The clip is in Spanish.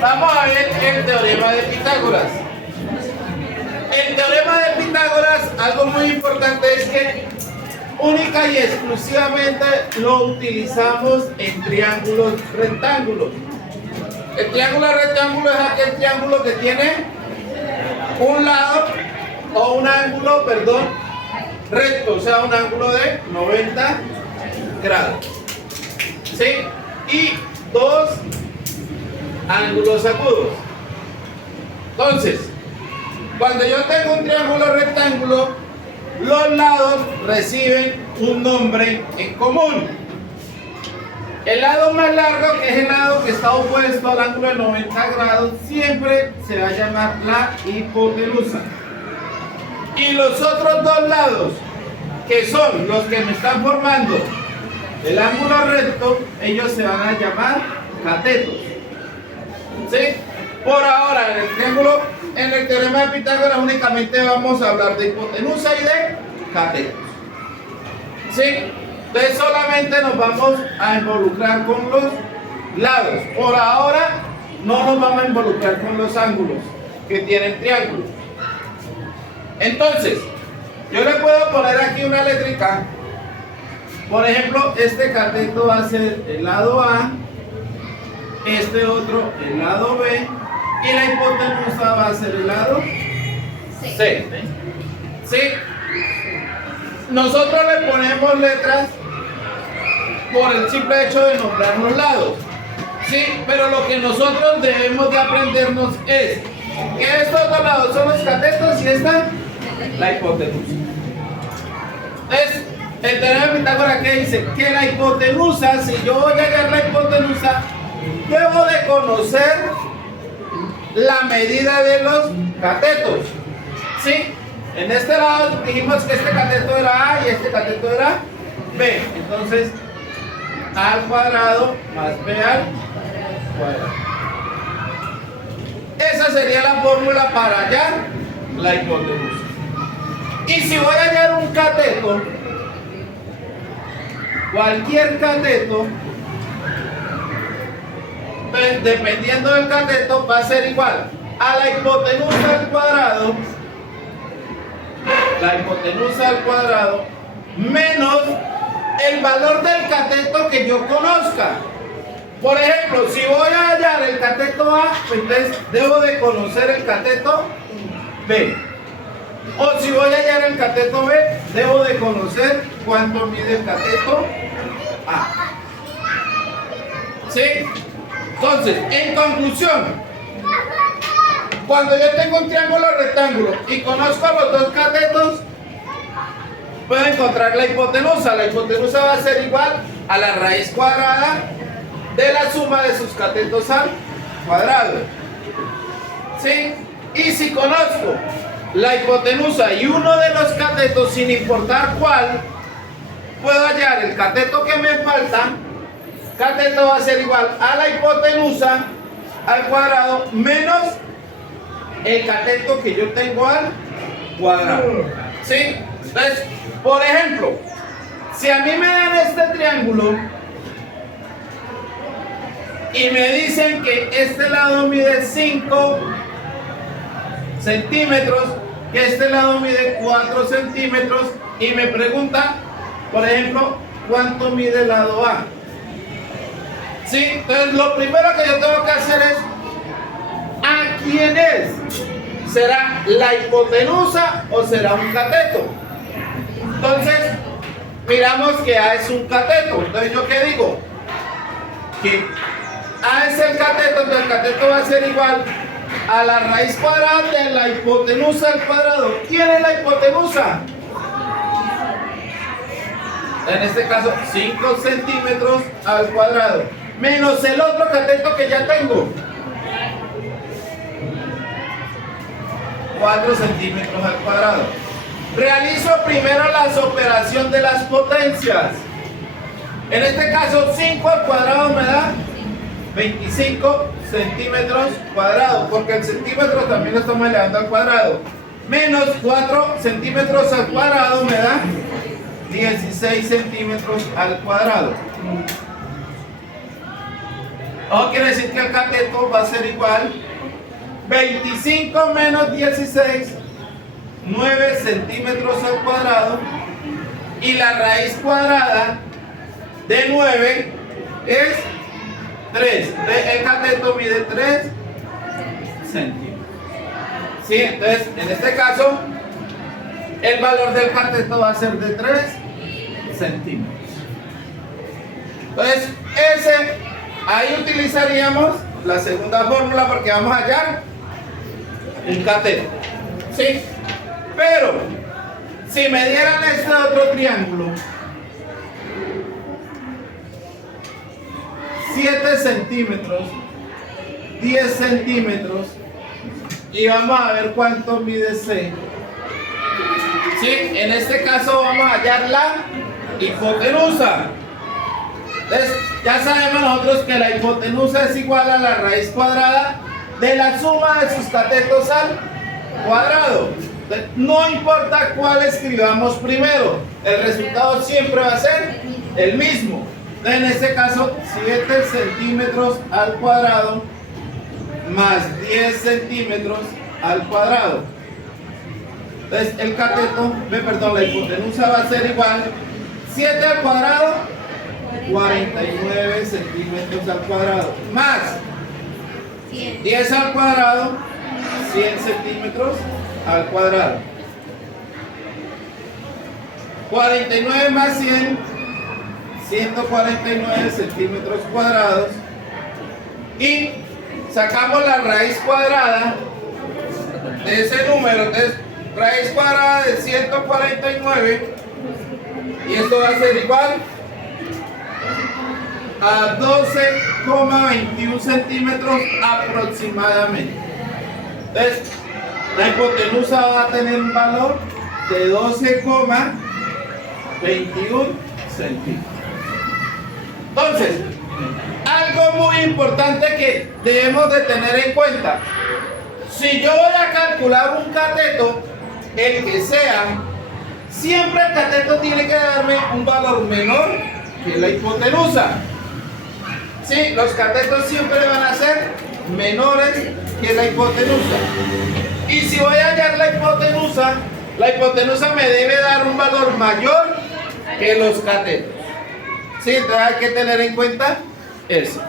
Vamos a ver el teorema de Pitágoras. El teorema de Pitágoras, algo muy importante es que única y exclusivamente lo utilizamos en triángulos rectángulos. El triángulo rectángulo es aquel triángulo que tiene un lado o un ángulo, perdón, recto, o sea, un ángulo de 90 grados. ¿Sí? Y dos ángulos agudos. Entonces, cuando yo tengo un triángulo rectángulo, los lados reciben un nombre en común. El lado más largo, que es el lado que está opuesto al ángulo de 90 grados, siempre se va a llamar la hipotenusa. Y los otros dos lados, que son los que me están formando el ángulo recto, ellos se van a llamar catetos. ¿Sí? Por ahora, en el teorema de Pitágoras únicamente vamos a hablar de hipotenusa y de catetos. ¿Sí? Entonces solamente nos vamos a involucrar con los lados. Por ahora no nos vamos a involucrar con los ángulos que tienen triángulos. Entonces, yo le puedo poner aquí una letrica. Por ejemplo, este cateto va a ser el lado A, este otro el lado B, y la hipotenusa va a ser el lado C. ¿Sí? Nosotros le ponemos letras por el simple hecho de nombrar los lados. ¿Sí? Pero lo que nosotros debemos de aprendernos es que estos dos lados son los catetos y esta la hipotenusa. Entonces, el teorema de Pitágoras que dice que la hipotenusa, si yo voy a hallar la hipotenusa, debo de conocer la medida de los catetos. ¿Sí? En este lado dijimos que este cateto era A y este cateto era B. Entonces, A al cuadrado más B al cuadrado. Esa sería la fórmula para hallar la hipotenusa. Y si voy a hallar un cateto, cualquier cateto, dependiendo del cateto, va a ser igual a la hipotenusa al cuadrado, menos el valor del cateto que yo conozca. Por ejemplo, si voy a hallar el cateto A, pues entonces debo de conocer el cateto B. O si voy a hallar el cateto B, debo de conocer cuánto mide el cateto A. ¿Sí? Entonces, en conclusión, cuando yo tengo un triángulo rectángulo y conozco los dos catetos, puedo encontrar la hipotenusa. La hipotenusa va a ser igual a la raíz cuadrada de la suma de sus catetos al cuadrado. ¿Sí? Y si conozco la hipotenusa y uno de los catetos, sin importar cuál, puedo hallar el cateto que me falta. Cateto va a ser igual a la hipotenusa al cuadrado menos el cateto que yo tengo al cuadrado. ¿Sí? Entonces, por ejemplo, si a mí me dan este triángulo y me dicen que este lado mide 5 centímetros, que este lado mide 4 centímetros, y me preguntan, por ejemplo, ¿cuánto mide el lado A? ¿Sí? Entonces lo primero que yo tengo que hacer es ¿a quién es? ¿Será la hipotenusa o será un cateto? Entonces miramos que A es un cateto. Entonces ¿yo qué digo? Que A es el cateto, entonces el cateto va a ser igual a la raíz cuadrada de la hipotenusa al cuadrado. ¿Quién es la hipotenusa? En este caso 5 centímetros al cuadrado menos el otro cateto que ya tengo, 4 centímetros al cuadrado. Realizo primero las operaciones de las potencias. En este caso 5 al cuadrado me da 25 centímetros cuadrados, porque el centímetro también lo estamos elevando al cuadrado, menos 4 centímetros al cuadrado me da 16 centímetros al cuadrado. Eso quiere decir que el cateto va a ser igual 25 menos 16, 9 centímetros al cuadrado, y la raíz cuadrada de 9 es 3. El cateto mide 3 centímetros. ¿Sí? Entonces, en este caso, el valor del cateto va a ser de 3 centímetros. Entonces, ahí utilizaríamos la segunda fórmula porque vamos a hallar un cateto. ¿Sí? Pero, si me dieran este otro triángulo, 7 centímetros, 10 centímetros, y vamos a ver cuánto mide C. ¿Sí? En este caso vamos a hallar la hipotenusa. Entonces, ya sabemos nosotros que la hipotenusa es igual a la raíz cuadrada de la suma de sus catetos al cuadrado. Entonces, no importa cuál escribamos primero, el resultado siempre va a ser el mismo. Entonces, en este caso, 7 centímetros al cuadrado más 10 centímetros al cuadrado. Entonces, el cateto, la hipotenusa va a ser igual 7 al cuadrado, 49 centímetros al cuadrado, más 10 al cuadrado, 100 centímetros al cuadrado. 49 más 100, 149 centímetros cuadrados. Y sacamos la raíz cuadrada de ese número. Entonces, raíz cuadrada de 149, y esto va a ser igual a 12,21 centímetros aproximadamente. Entonces, la hipotenusa va a tener un valor de 12,21 centímetros. Entonces, algo muy importante que debemos de tener en cuenta: si yo voy a calcular un cateto, el que sea, siempre el cateto tiene que darme un valor menor que la hipotenusa. Sí, los catetos siempre van a ser menores que la hipotenusa. Y si voy a hallar la hipotenusa me debe dar un valor mayor que los catetos. Sí, entonces hay que tener en cuenta eso.